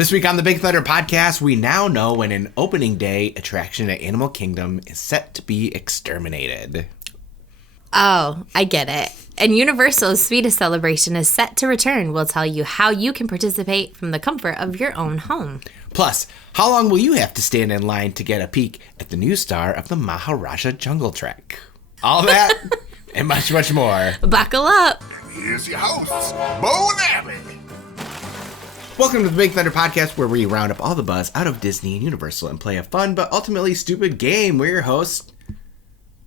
This week on the Big Thunder Podcast, we now know when an opening day attraction at Animal Kingdom is set to be exterminated. Oh, I get it. And Universal's sweetest celebration is set to return. We'll tell you how you can participate from the comfort of your own home. Plus, how long will you have to stand in line to get a peek at the new star of the Maharaja Jungle Trek? All that and much, much more. Buckle up. Here's your hosts, Bo and Abby. Welcome to the Big Thunder Podcast, where we round up all the buzz out of Disney and Universal and play a fun but ultimately stupid game. We're your hosts,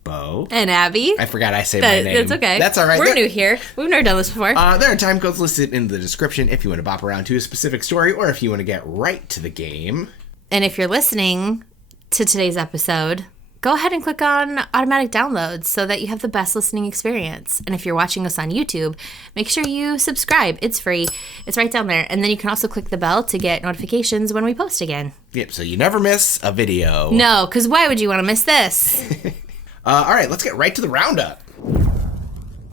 Bo. And Abby. I forgot I say my name. That's okay. That's all right. We're new here. We've never done this before. There are time codes listed in the description if you want to bop around to a specific story or if you want to get right to the game. And if you're listening to today's episode, go ahead and click on automatic downloads so that you have the best listening experience. And if you're watching us on YouTube, make sure you subscribe. It's free. It's right down there. And then you can also click the bell to get notifications when we post again. Yep, so you never miss a video. No, because why would you want to miss this? All right, let's get right to the roundup.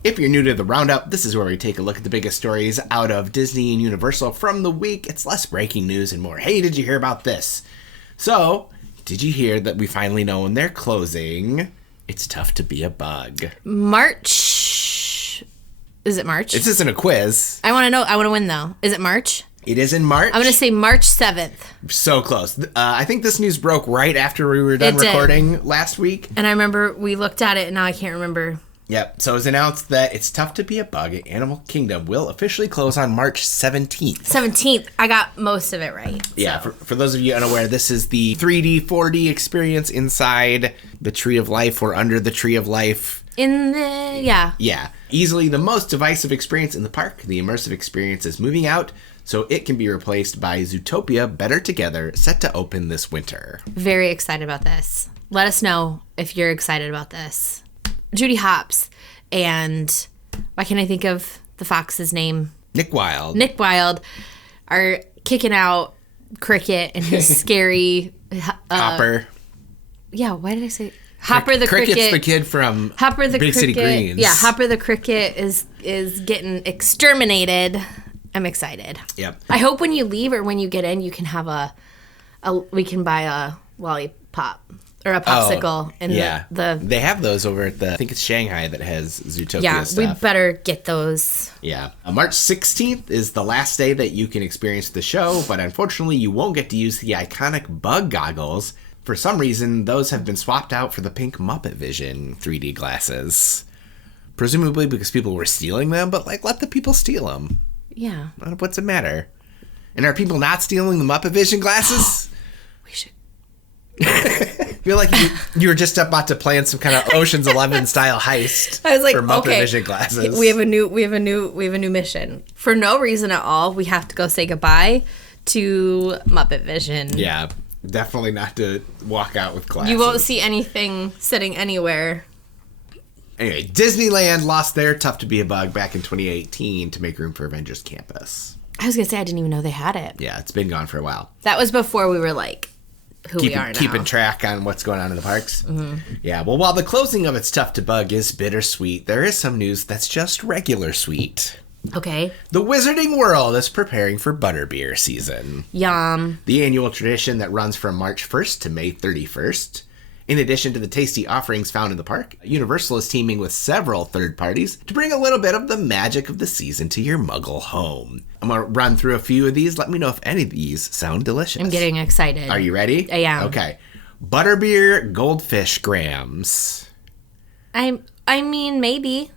If you're new to the roundup, this is where we take a look at the biggest stories out of Disney and Universal from the week. It's less breaking news and more, hey, did you hear about this? So, did you hear that we finally know when they're closing? It's tough to be a bug. March. Is it March? This isn't a quiz. I want to know. I want to win, though. Is it March? It is in March. I'm going to say March 7th. So close. I think this news broke right after we were done recording last week. And I remember we looked at it, and now I can't remember. Yep. So it was announced that It's Tough to Be a Bug at Animal Kingdom will officially close on March 17th. 17th. I got most of it right. Yeah. For those of you unaware, this is the 3D, 4D experience inside the Tree of Life or under the Tree of Life. Yeah. Easily the most divisive experience in the park. The immersive experience is moving out, so it can be replaced by Zootopia Better Together, set to open this winter. Very excited about this. Let us know if you're excited about this. Judy Hopps and why can't I think of the fox's name? Nick Wilde. Nick Wilde are kicking out Cricket and his scary... Hopper. Yeah, why did I say... Hopper the Cricket. Cricket's the kid from Hopper the Big Cricket, City Greens. Yeah, Hopper the Cricket is getting exterminated. I'm excited. Yep. I hope when you leave or when you get in, you can have we can buy a lollipop or a popsicle. They have those over at I think it's Shanghai that has Zootopia stuff. We better get those. Yeah. March 16th is the last day that you can experience the show, but unfortunately you won't get to use the iconic bug goggles. For some reason, those have been swapped out for the pink Muppet Vision 3D glasses. Presumably because people were stealing them, but let the people steal them. Yeah. What's the matter? And are people not stealing the Muppet Vision glasses? We should. I feel like you were just about to plan some kind of Ocean's 11 style heist. I was like, for Muppet okay, Vision glasses. We have a new mission. For no reason at all, we have to go say goodbye to Muppet Vision. Yeah. Definitely not to walk out with glasses. You won't see anything sitting anywhere. Anyway, Disneyland lost their Tough to Be a Bug back in 2018 to make room for Avengers Campus. I was going to say, I didn't even know they had it. Yeah, it's been gone for a while. That was before we were we are now. Keeping track on what's going on in the parks. Mm-hmm. Yeah, well, while the closing of It's Tough to Bug is bittersweet, there is some news that's just regular sweet. Okay. The Wizarding World is preparing for Butterbeer season. Yum. The annual tradition that runs from March 1st to May 31st. In addition to the tasty offerings found in the park, Universal is teaming with several third parties to bring a little bit of the magic of the season to your Muggle home. I'm going to run through a few of these. Let me know if any of these sound delicious. I'm getting excited. Are you ready? I am. Okay. Butterbeer Goldfish Grams. I mean, maybe.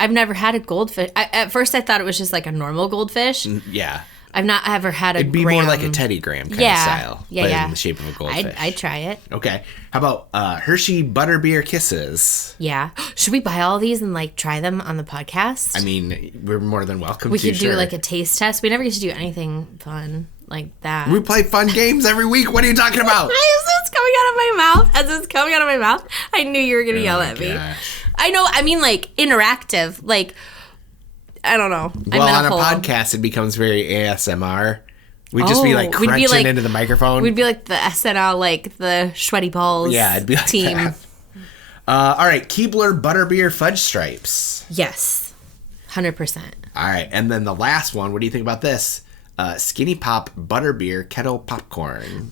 I've never had a goldfish. At first, I thought it was just like a normal goldfish. Yeah. I've not ever had a It'd be gram. more like a Teddy Graham kind of style. But in the shape of a goldfish. I'd try it. Okay. How about Hershey Butterbeer Kisses? Yeah. Should we buy all these and try them on the podcast? I mean, we're more than welcome we to. We could do a taste test. We never get to do anything fun like that. We play fun games every week. What are you talking about? As it's coming out of my mouth, I knew you were going to yell at me. I know. I mean, interactive. I don't know. Well, on a podcast, it becomes very ASMR. We'd just be crunching into the microphone. We'd be like the SNL, the Sweaty Balls it'd be like team. That. All right, Keebler Butterbeer Fudge Stripes. Yes, 100%. All right, and then the last one, what do you think about this? Skinny Pop Butterbeer Kettle Popcorn.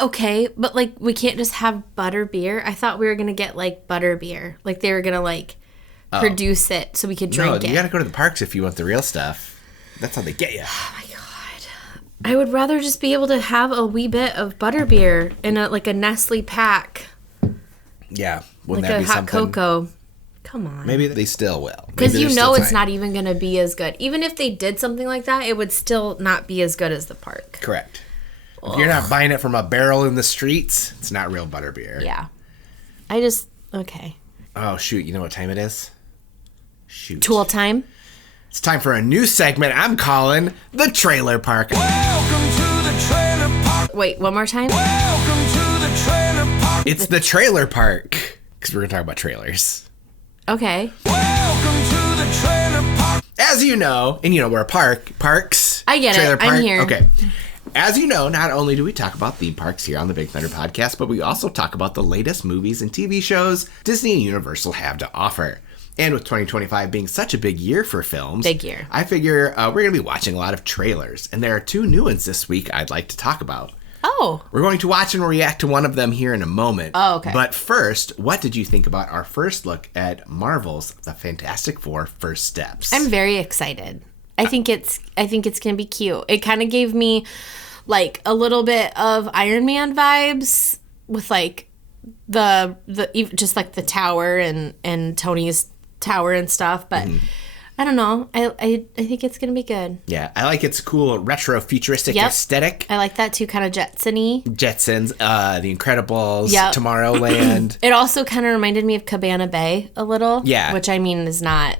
Okay, but like we can't just have butterbeer. I thought we were gonna get like butterbeer. Like they were gonna like produce it so we could drink it. You gotta go to the parks if you want the real stuff. That's how they get you. Oh my god. I would rather just be able to have a wee bit of butterbeer in a Nestle pack. Yeah. Wouldn't Like that a be hot something? cocoa. Come on. Maybe they still will. Because Maybe you there's know still it's time. not even going to be as good. Even if they did something like that, it would still not be as good as the park. Correct. If you're not buying it from a barrel in the streets, it's not real butterbeer. Yeah. Okay. Oh, shoot. You know what time it is? Shoot. Tool time? It's time for a new segment I'm calling The Trailer Park. Welcome to the trailer park. Wait, one more time? Welcome to the trailer park. It's The Trailer Park. Because we're going to talk about trailers. Okay. Welcome to the trailer park. As you know, and you know, we're a parks. I get it. Trailer I'm park. here. Okay. As you know, not only do we talk about theme parks here on the Big Thunder Podcast, but we also talk about the latest movies and TV shows Disney and Universal have to offer. And with 2025 being such a big year for films, Big year. I figure we're going to be watching a lot of trailers. And there are 2 new ones this week I'd like to talk about. Oh. We're going to watch and react to one of them here in a moment. Oh, okay. But first, what did you think about our first look at Marvel's The Fantastic Four First Steps? I'm very excited. I think it's going to be cute. It kind of gave me like a little bit of Iron Man vibes with like the just like the tower and Tony's tower and stuff, but I don't know. I think it's going to be good. Yeah, I like its cool retro futuristic Yep. aesthetic. I like that too, kind of Jetson-y. Jetsons, The Incredibles, Yep. Tomorrowland. It also kind of reminded me of Cabana Bay a little. Yeah. Which I mean is not,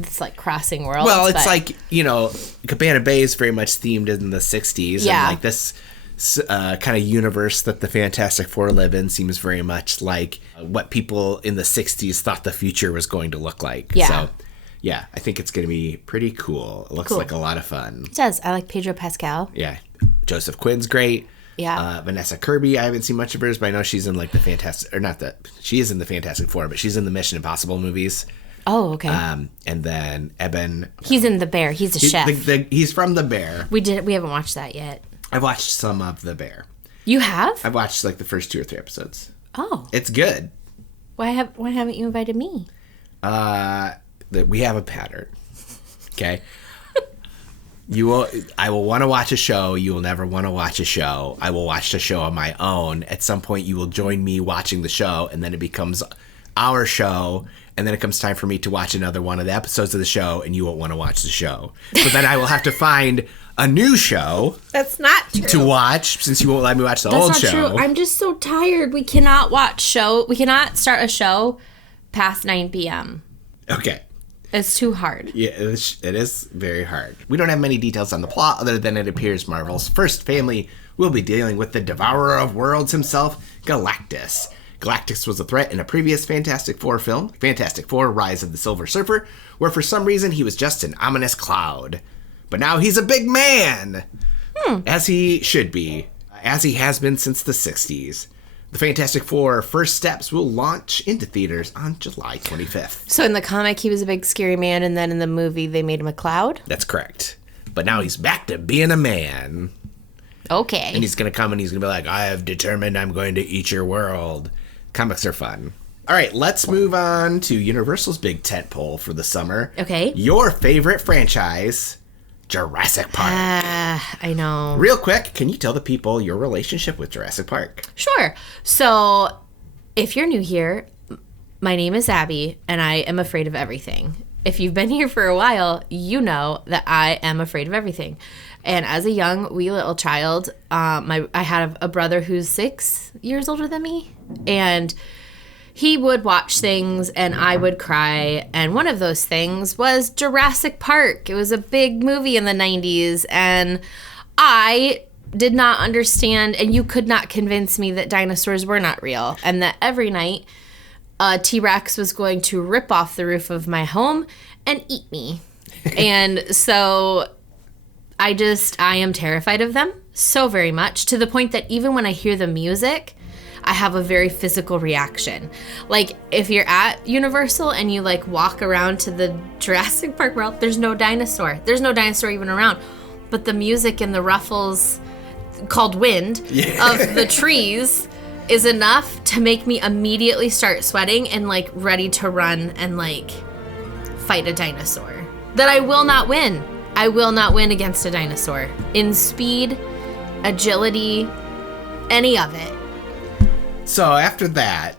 it's like crossing worlds. Well, it's but like, you know, Cabana Bay is very much themed in the 60s. Yeah. And like this kind of universe that the Fantastic Four live in seems very much like what people in the 60s thought the future was going to look like. Yeah. So, yeah, I think it's going to be pretty cool. It looks Cool. like a lot of fun. It does. I like Pedro Pascal. Yeah. Joseph Quinn's great. Yeah. Vanessa Kirby, I haven't seen much of hers, but I know she's in like the Fantastic, or not that, she is in the Fantastic Four, but she's in the Mission Impossible movies. Oh, okay. And then Eben. He's in The Bear. He's a chef. He's from The Bear. We haven't watched that yet. I've watched some of The Bear. You have? I've watched like the first 2 or 3 episodes. Oh. It's good. Why haven't you invited me? That we have a pattern. Okay. I will want to watch a show. You will never want to watch a show. I will watch the show on my own. At some point, you will join me watching the show, and then it becomes our show. And then it comes time for me to watch another one of the episodes of the show, and you won't want to watch the show. So then I will have to find a new show That's not true. to watch, since you won't let me watch the old That's not show. true. I'm just so tired. We cannot We cannot start a show past 9 p.m. Okay. It's too hard. Yeah, it is very hard. We don't have many details on the plot other than it appears Marvel's first family will be dealing with the devourer of worlds himself, Galactus. Galactus was a threat in a previous Fantastic Four film, Fantastic Four: Rise of the Silver Surfer, where for some reason he was just an ominous cloud. But now he's a big man! As he should be, as he has been since the 60s. The Fantastic Four First Steps will launch into theaters on July 25th. So in the comic, he was a big scary man, and then in the movie, they made him a cloud? That's correct. But now he's back to being a man. Okay. And he's going to come and he's going to be like, I have determined I'm going to eat your world. Comics are fun. All right, let's move on to Universal's big tentpole for the summer. Okay. Your favorite franchise, Jurassic Park. I know. Real quick, can you tell the people your relationship with Jurassic Park? Sure. So, if you're new here, my name is Abby, and I am afraid of everything. If you've been here for a while, you know that I am afraid of everything. And as a young, wee little child, I had a brother who's 6 years older than me, and he would watch things and I would cry. And one of those things was Jurassic Park. It was a big movie in the 90s, and I did not understand, and you could not convince me that dinosaurs were not real, and that every night a T-Rex was going to rip off the roof of my home and eat me. And so I am terrified of them so very much, to the point that even when I hear the music, I have a very physical reaction. Like, if you're at Universal and you, like, walk around to the Jurassic Park world, there's no dinosaur. There's no dinosaur even around. but the music and the ruffles, called wind, of the trees is enough to make me immediately start sweating and, like, ready to run and, like, fight a dinosaur. That I will not win. I will not win against a dinosaur. In speed, agility, any of it. So after that,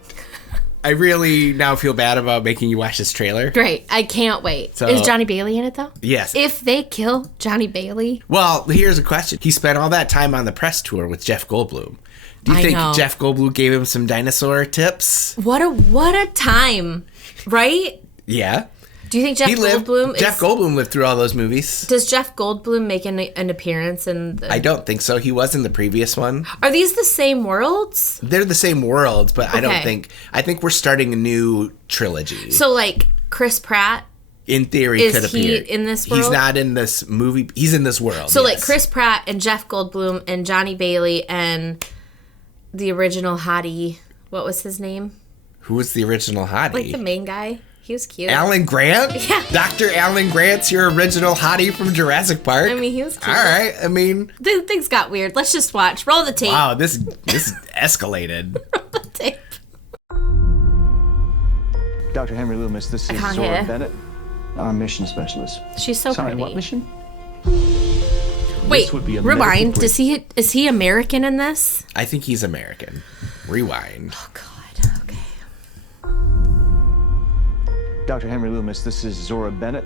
I really now feel bad about making you watch this trailer. Great. I can't wait. So, is Johnny Bailey in it, though? Yes. If they kill Johnny Bailey... Well, here's a question. He spent all that time on the press tour with Jeff Goldblum. Do you think Jeff Goldblum gave him some dinosaur tips? What a time, right? Yeah. Do you think Jeff Goldblum lived through all those movies. Does Jeff Goldblum make an appearance in the... I don't think so. He was in the previous one. Are these the same worlds? They're the same worlds, but okay. I think we're starting a new trilogy. So, like, Chris Pratt, in theory, could appear. Is he in this world? He's not in this movie. He's in this world. So, like, Chris Pratt and Jeff Goldblum and Johnny Bailey and the original hottie. What was his name? Who was the original hottie? Like, the main guy. He was cute. Alan Grant? Yeah. Dr. Alan Grant's your original hottie from Jurassic Park? I mean, he was cute. All right. I mean... Things got weird. Let's just watch. Roll the tape. Wow, this escalated. Roll the tape. Dr. Henry Loomis, this is Zora Bennett, our mission specialist. She's so Sorry, pretty. what mission? Wait, rewind. Is he American in this? I think he's American. Rewind. Oh, God. Okay. Dr. Henry Loomis, this is Zora Bennett,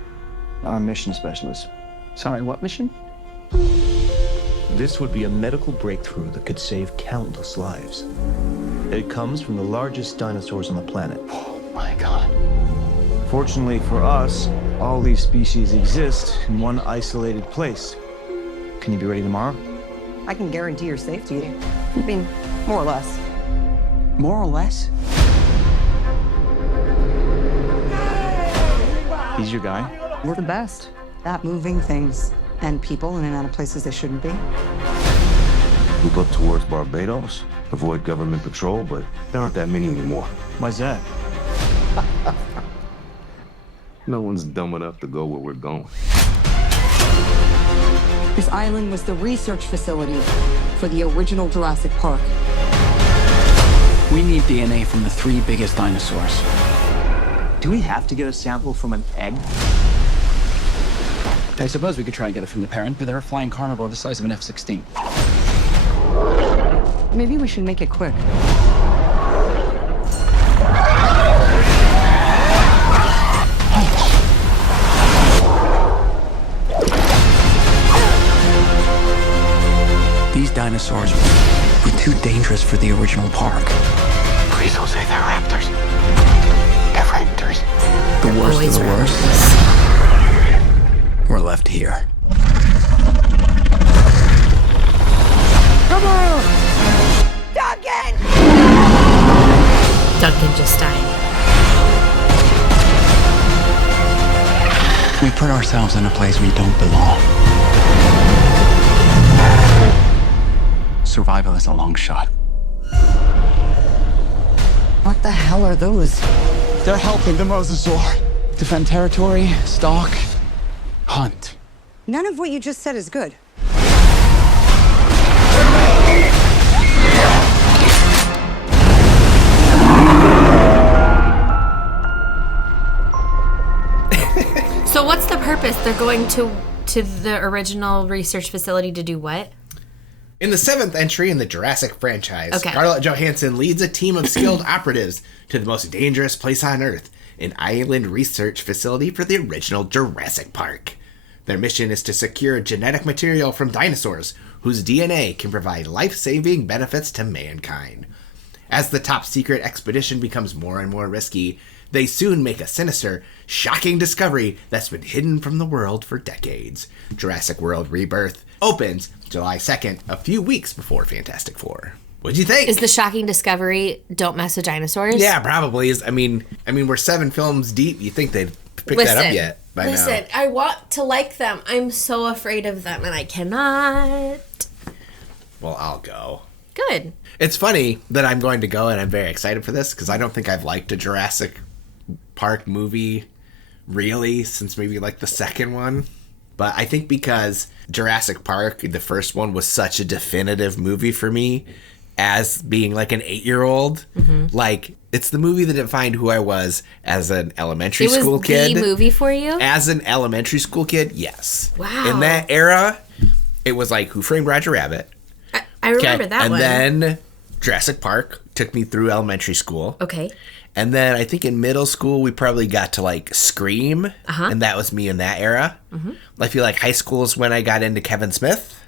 our mission specialist. Sorry, what mission? This would be a medical breakthrough that could save countless lives. It comes from the largest dinosaurs on the planet. Oh my God. Fortunately for us, all these species exist in one isolated place. Can you be ready tomorrow? I can guarantee your safety. I mean, more or less. More or less? He's your guy? We're the best at moving things and people in and out of places they shouldn't be. Move up towards Barbados, avoid government patrol, but there aren't that many anymore. Why's that? No one's dumb enough to go where we're going. This island was the research facility for the original Jurassic Park. We need DNA from the 3 biggest dinosaurs. Do we have to get a sample from an egg? I suppose we could try and get it from the parent, but they're a flying carnivore the size of an F-16. Maybe we should make it quick. These dinosaurs were too dangerous for the original park. Please don't say they're raptors. They're raptors. The worst of the worst. We're left here. Come on! Duncan! Duncan just died. We put ourselves in a place we don't belong. Survival is a long shot. What the hell are those? They're helping the mosasaur defend territory, stalk, hunt. None of what you just said is good. So what's the purpose? They're going to the original research facility to do what? In the 7th entry in the Jurassic franchise, Okay. Scarlett Johansson leads a team of skilled operatives to the most dangerous place on Earth, an island research facility for the original Jurassic Park. Their mission is to secure genetic material from dinosaurs, whose DNA can provide life-saving benefits to mankind. As the top-secret expedition becomes more and more risky, they soon make a sinister, shocking discovery that's been hidden from the world for decades. Jurassic World Rebirth opens July 2nd, a few weeks before Fantastic Four. What'd you think? Is the shocking discovery don't mess with dinosaurs? Yeah, probably. I mean, we're 7 films deep. You think they'd pick that up yet by now. I want to like them. I'm so afraid of them, and I cannot. Well, I'll go. Good. It's funny that I'm going to go, and I'm very excited for this, because I don't think I've liked a Jurassic Park movie, really, since maybe, like, the second one. But I think because Jurassic Park, the first one, was such a definitive movie for me as being like an 8-year-old, like it's the movie that defined who I was as an elementary school kid. It was the movie for you? As an elementary school kid, yes. Wow. In that era, it was like Who Framed Roger Rabbit. I remember that one. And then Jurassic Park took me through elementary school. Okay. And then I think in middle school, we probably got to like Scream. And that was me in that era. I feel like high school is when I got into Kevin Smith.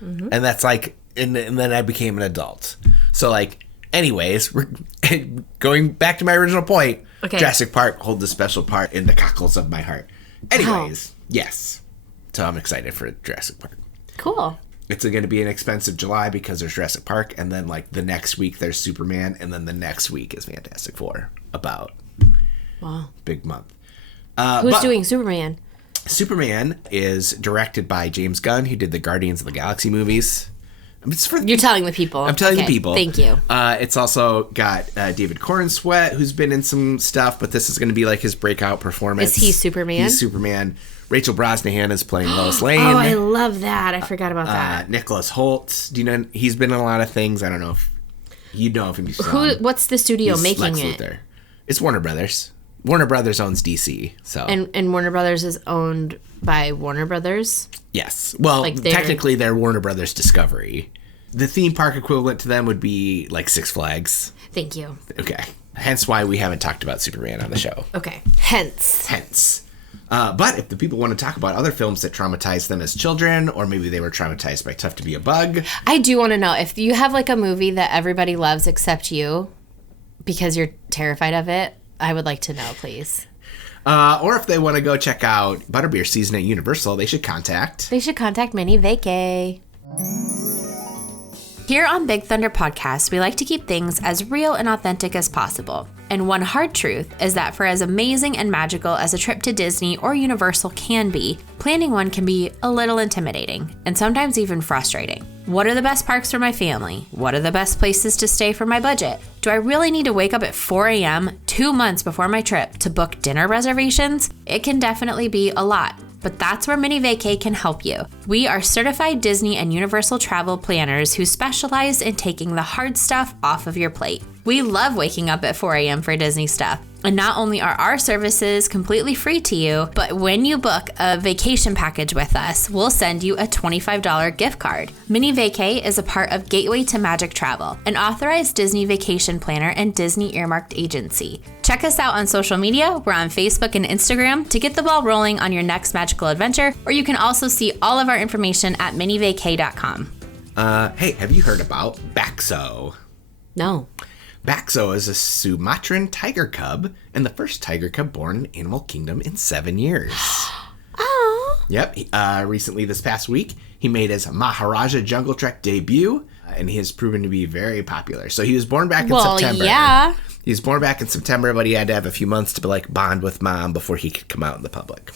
And that's like, and then I became an adult. So like, anyways, we're going back to my original point. Okay. Jurassic Park holds a special part in the cockles of my heart. Anyways, yes. So I'm excited for Jurassic Park. Cool. It's going to be an expensive July because there's Jurassic Park, and then like the next week there's Superman, and then the next week is Fantastic Four. About big month. Who's doing Superman? Superman is directed by James Gunn, who did the Guardians of the Galaxy movies. You're telling the people. I'm telling the people. Thank you. It's also got David Cornsweet, who's been in some stuff, but this is going to be like his breakout performance. Is he Superman? He's Superman. Rachel Brosnahan is playing Lois Lane. Oh, I love that. I forgot about that. Nicholas Hoult. Do you know he's been in a lot of things? I don't know if you know if he's what's the studio making Lex it? Luthor. It's Warner Brothers. Warner Brothers owns DC. So and Warner Brothers is owned by Warner Brothers? Yes. Well, like technically they're Warner Brothers Discovery. The theme park equivalent to them would be like Six Flags. Thank you. Okay. Hence why we haven't talked about Superman on the show. Okay. Hence. But if the people want to talk about other films that traumatized them as children, or maybe they were traumatized by Tough to Be a Bug. I do want to know if you have like a movie that everybody loves except you because you're terrified of it, I would like to know, please. Or if they want to go check out Butterbeer season at Universal, they should contact Minnie Vacay. Here on Big Thunder Podcast, we like to keep things as real and authentic as possible. And one hard truth is that for as amazing and magical as a trip to Disney or Universal can be, planning one can be a little intimidating and sometimes even frustrating. What are the best parks for my family? What are the best places to stay for my budget? Do I really need to wake up at 4 a.m. 2 months before my trip to book dinner reservations? It can definitely be a lot. But that's where Minnie Vacay can help you. We are certified Disney and Universal travel planners who specialize in taking the hard stuff off of your plate. We love waking up at 4 a.m. for Disney stuff. And not only are our services completely free to you, but when you book a vacation package with us, we'll send you a $25 gift card. Minnie Vacay is a part of Gateway to Magic Travel, an authorized Disney vacation planner and Disney earmarked agency. Check us out on social media. We're on Facebook and Instagram to get the ball rolling on your next magical adventure, or you can also see all of our information at minnievacay.com. Hey, have you heard about Bakso? No. Bakso is a Sumatran tiger cub and the first tiger cub born in Animal Kingdom in 7 years. Oh. Yep. Recently, this past week, he made his Maharaja Jungle Trek debut, and he has proven to be very popular. So he was born back in September. Yeah. He was born back in September, but he had to have a few months to like bond with mom before he could come out in the public.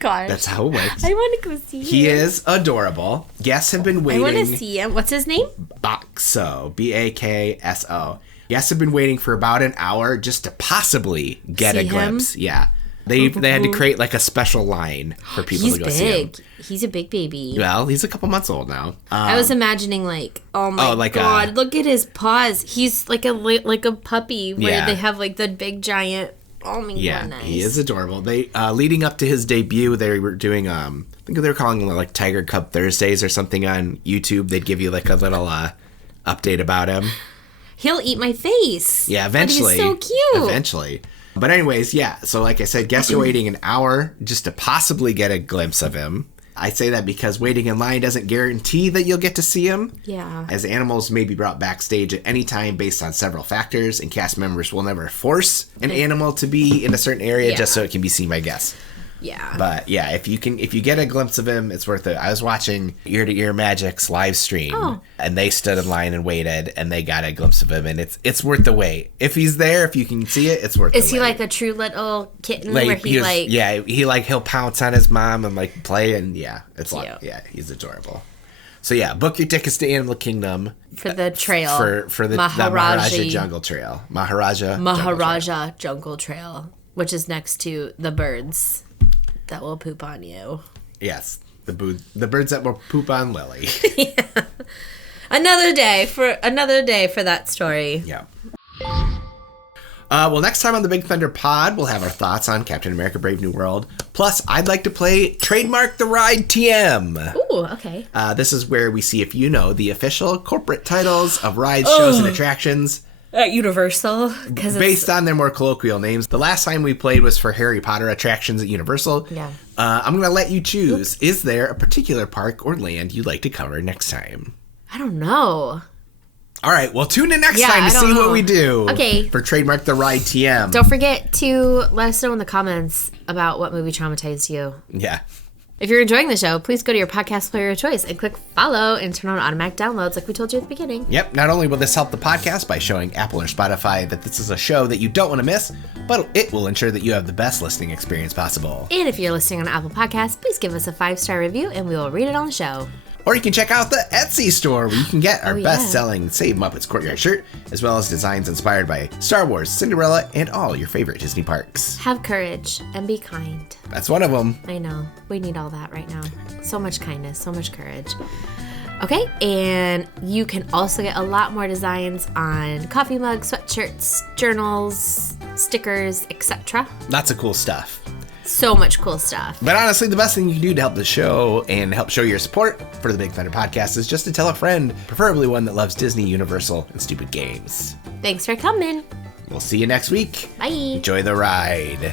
Gosh. That's how it works. I want to go see him. He is adorable. Guests have been waiting. I want to see him. What's his name? Bakso. Bakso. Guests have been waiting for about an hour just to possibly get See a glimpse. him? Yeah. They had to create like a special line for people to go see him. He's a big baby. Well, he's a couple months old now. I was imagining like, oh my god, look at his paws. He's like a puppy where they have like the big giant. Oh my god, nice. He is adorable. They leading up to his debut, they were doing I think they were calling them like Tiger Cub Thursdays or something on YouTube. They'd give you like a little update about him. He'll eat my face. Yeah, eventually. But he's so cute. Eventually. But anyways, yeah. So like I said, guests are waiting an hour just to possibly get a glimpse of him. I say that because waiting in line doesn't guarantee that you'll get to see him. Yeah. As animals may be brought backstage at any time based on several factors, and cast members will never force an animal to be in a certain area just so it can be seen by guests. Yeah. But yeah, if you get a glimpse of him, it's worth it. I was watching Ear to Ear Magic's live stream, and they stood in line and waited, and they got a glimpse of him, and it's worth the wait. If he's there, if you can see it, it's worth. Is the he wait. like a true little kitten Like, where he'll pounce on his mom and like play, and it's Cute. like he's adorable. So yeah, book your tickets to Animal Kingdom for the trail for the Maharaja Jungle Trail. Jungle Trail, which is next to the birds that will poop on you. Yes, the birds that will poop on Lily. Another day for that story. Yeah. Well, next time on the Big Thunder Pod, we'll have our thoughts on Captain America Brave New World. Plus, I'd like to play Trademark the Ride TM. Ooh, okay. This is where we see if you know the official corporate titles of rides, shows, and attractions. At Universal. Based on their more colloquial names. The last time we played was for Harry Potter attractions at Universal. Yeah. I'm going to let you choose. Oops. Is there a particular park or land you'd like to cover next time? I don't know. All right, well, tune in next time to see what we do. Okay. For Trademark the Ride TM. Don't forget to let us know in the comments about what movie traumatized you. Yeah. If you're enjoying the show, please go to your podcast player of choice and click follow and turn on automatic downloads like we told you at the beginning. Yep, not only will this help the podcast by showing Apple or Spotify that this is a show that you don't want to miss, but it will ensure that you have the best listening experience possible. And if you're listening on Apple Podcasts, please give us a 5-star review and we will read it on the show. Or you can check out the Etsy store where you can get our best-selling Save Muppets Courtyard shirt, as well as designs inspired by Star Wars, Cinderella, and all your favorite Disney parks. Have courage and be kind. That's one of them. I know. We need all that right now. So much kindness, so much courage. Okay, and you can also get a lot more designs on coffee mugs, sweatshirts, journals, stickers, etc. Lots of cool stuff. So much cool stuff. But honestly, the best thing you can do to help the show and help show your support for the Big Thunder Podcast is just to tell a friend, preferably one that loves Disney, Universal, and stupid games. Thanks for coming. We'll see you next week. Bye. Enjoy the ride.